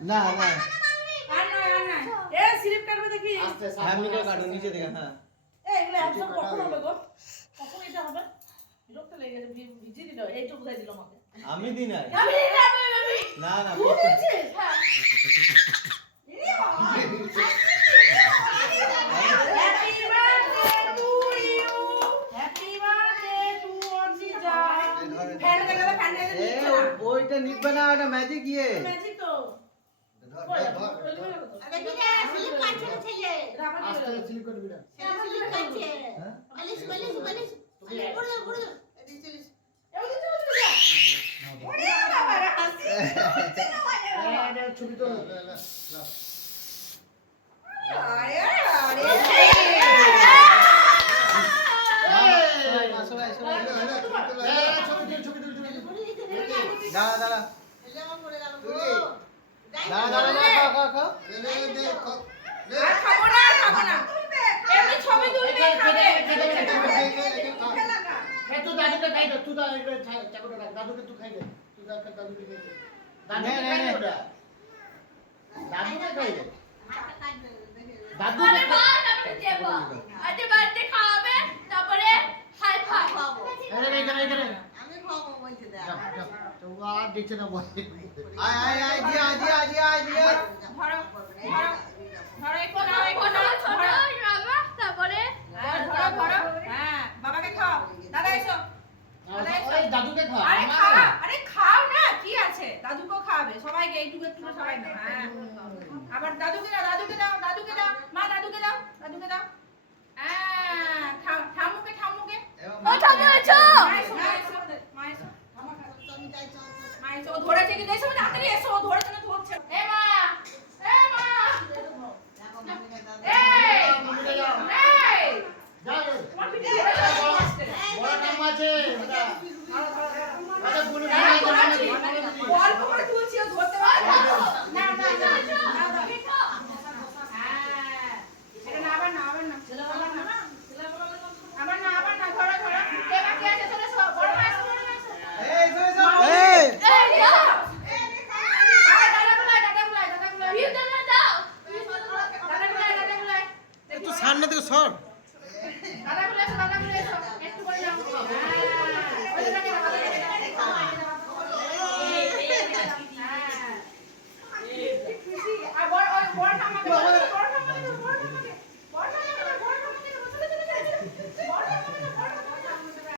না না স্লিপ কাটবে দেখি আমি তো কাটু নিচে দেখে হ্যাঁ এগুলো একদম কখন হবে গো কখন এটা হবে বিরক্ত লেগে গেছে ভিজি দিল এইটুকু বুঝাই দিল আমাকে আমি দিই নাই না না বলছিস হ্যাঁ ওইটা নিবে না এটা ম্যাজিক ইয়ে ম্যাজিক তো দেখি না স্লিপ কাটছে ছেলে আস্তে স্লিপ করবি না স্লিপ কাটছে মালিশ মালিশ মালিশ পড়ে যা পড়ে যা এদিকে চলিস এদিকে চলিস ওরে বাবা রে হাসি এটা ছবি তো আরে আরে দাঁড়া দাঁড়া দাঁড়া দাঁড়া খা খা খা খাবো না এমনি ছবি তুলবে খাবে তুই দাদুকে খাই দে তুই চাকুটা রাখ দাদুকে তুই খাই দে তুই দাদুকে খাই দে দাদুকে খাই দে ওটা দাদুকে খাই দে দাদু আরে বাবা আমি দেব আজকে বার্থডে খাওয়াবে তারপরে হাই ফাই খাওয়াবো আরে এখানে এখানে আমি খাওয়াবো বলতে দে তো আর দেখছ না বল আয় আয় আয় দিয়া ধরো ছোট বাবা তারপরে ধরো হ্যাঁ বাবাকে খাও দাদা এসো দাদুকে খাও আরে খাও না কি আছে দাদুকে খাওয়াবে সবাইকে এইটুকু একটু সবাই না হ্যাঁ আবার দাদুকে দাও মা দাদুকে দাও হ্যাঁ ঠাম্মুকে ও ঠাম্মু এসো মা এসো ও ধরেছে কি দেছো তাড়াতাড়ি এসো ও ধরেছে না ধরছে এ মা সামনে থেকে সর দাদা বলে এসো